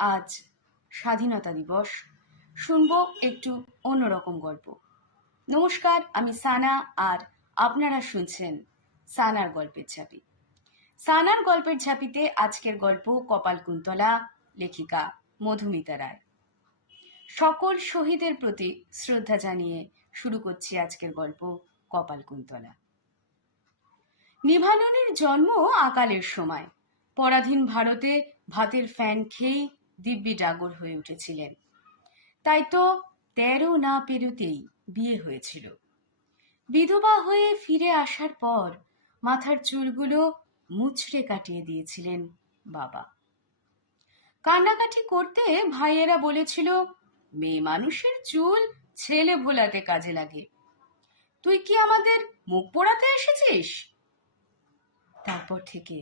আজ স্বাধীনতা দিবস, শুনবো একটু অন্যরকম গল্প। নমস্কার, আমি সানা আর আপনারা শুনছেন সানার গল্পের ঝাঁপি। সানার গল্পের ঝাঁপিতে আজকের গল্প কপালকুন্তলা, লেখিকা মধুমিতা রায়। সকল শহীদের প্রতি শ্রদ্ধা জানিয়ে শুরু করছি আজকের গল্প কপালকুন্তলা। নিভাননের জন্ম আকালের সময়। পরাধীন ভারতে ভাতের ফ্যান খেয়েই দিব্যি ডাগর হয়ে উঠেছিলেন। তাই তো 13 না পেরোতেই বিয়ে হয়েছিল। বিধবা হয়ে ফিরে আসার পর মাথার চুলগুলো মুচড়ে কাটিয়ে দিয়েছিলেন বাবা। কান্নাকাটি করতে ভাইয়েরা বলেছিল, মেয়ে মানুষের চুল ছেলে ভোলাতে কাজে লাগে, তুই কি আমাদের মুখ পোড়াতে এসেছিস? তারপর থেকে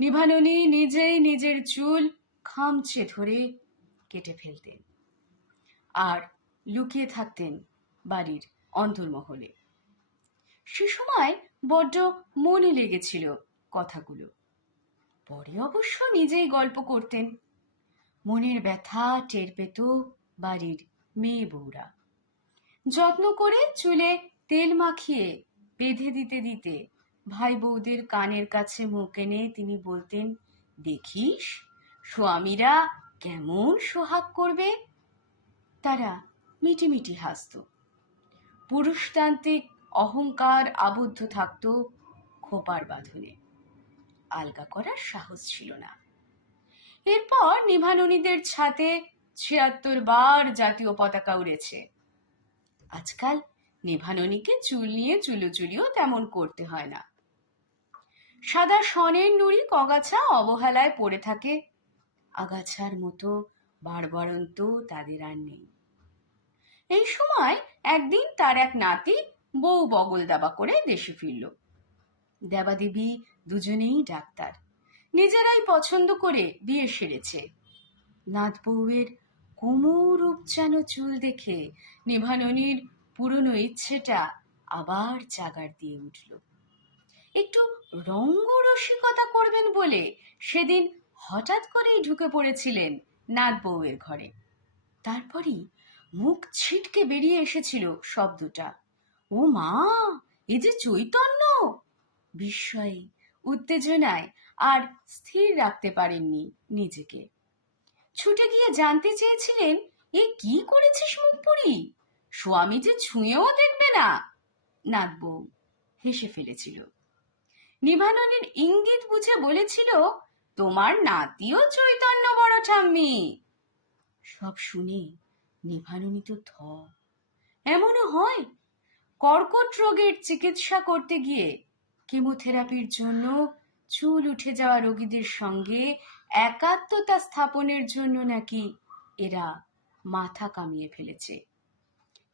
নিভাননী নিজেই নিজের চুল খামচে ধরে কেটে ফেলতেন আর লুকিয়ে থাকতেন বাড়ির অন্দরমহলে। সে সময় বড্ড মনে লেগেছিল কথাগুলো। পরে অবশ্য নিজেই গল্প করতেন। মনের ব্যথা টের পেত বাড়ির মেয়ে বউরা। যত্ন করে চুলে তেল মাখিয়ে বেঁধে দিতে দিতে ভাই বউদের কানের কাছে মুখ এনে তিনি বলতেন, দেখিস স্বামীরা কেমন সোহাগ করবে। তারা মিটিমিটি হাসত। পুরুষতান্ত্রিক অহংকার আবদ্ধ থাকত খোপার বাঁধনে, আলগা করার সাহস ছিল না। এরপর নিভাননীদের ছাতে 76 বার জাতীয় পতাকা উড়েছে। আজকাল নিভাননীকে চুল নিয়ে চুলোচুলিও তেমন করতে হয় না। সাদা সনের নুড়ি কগাছা অবহেলায় পড়ে থাকে, আগাছার মতো বাড়বাড়ন্ত তাদের আর নেই। এই সময় একদিন তার এক নাতি বউ বগল দাবা করে দেশে ফিরল। দেবাদেবী দুজনেই ডাক্তার, নিজেরাই পছন্দ করে বিয়ে সেরেছে। নাত বউয়ের কোমর উপচানো চুল দেখে নিভাননীর পুরনো ইচ্ছেটা আবার জাগার দিয়ে উঠল। একটু রঙ্গরসিকতা করবেন বলে সেদিন হঠাৎ করেই ঢুকে পড়েছিলেন নাত বউয়ের ঘরে। তারপরই মুখ ছিটকে বেরিয়ে এসেছিল শব্দটা, ও মা, এ যে চৈতন্য! বিস্ময়ে উত্তেজনায় আর স্থির রাখতে পারেননি নিজেকে। ছুটে গিয়ে জানতে চেয়েছিলেন, এ কি করেছিস মুখ পুরি? স্বামী যে ছুঁয়েও দেখবে না। নাত বউ হেসে ফেলেছিল। নিভাননীর ইঙ্গিত বুঝে বলেছিল, তোমার নাতিও চৈতন্য বড় ঠাম্মি। সব শুনে নিভাননী তো থ। এমনও হয়, কর্কট রোগের চিকিৎসা করতে গিয়ে কেমোথেরাপির জন্য চুল উঠে যাওয়া রোগীদের সঙ্গে একাত্মতা স্থাপনের জন্য নাকি এরা মাথা কামিয়ে ফেলেছে।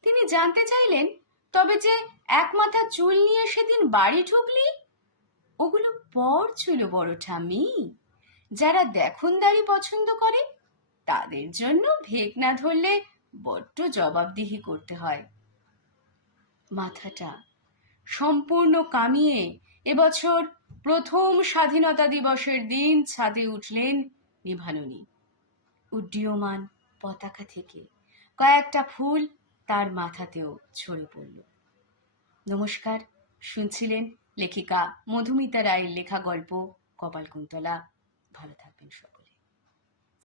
তিনি জানতে চাইলেন, তবে যে এক মাথা চুল নিয়ে সেদিন বাড়ি ঢুকলি, ওগুলো পর চুল বড় ঠাম্মি। যারা দেখনদারি পছন্দ করে তাদের জন্য ভেক না ধরলে বড্ড জবাবদিহি করতে হয়। মাথাটা সম্পূর্ণ কামিয়ে এবছর প্রথম স্বাধীনতা দিবসের দিন ছাদে উঠলেন নিভাননী। উড্ডীয়মান পতাকা থেকে কয়েকটা ফুল তার মাথাতেও ছড়ে পড়ল। নমস্কার, শুনছিলেন লেখিকা মধুমিতা রায়ের লেখা গল্প কপালকুন্তলা। ভালো থাকবেন সব।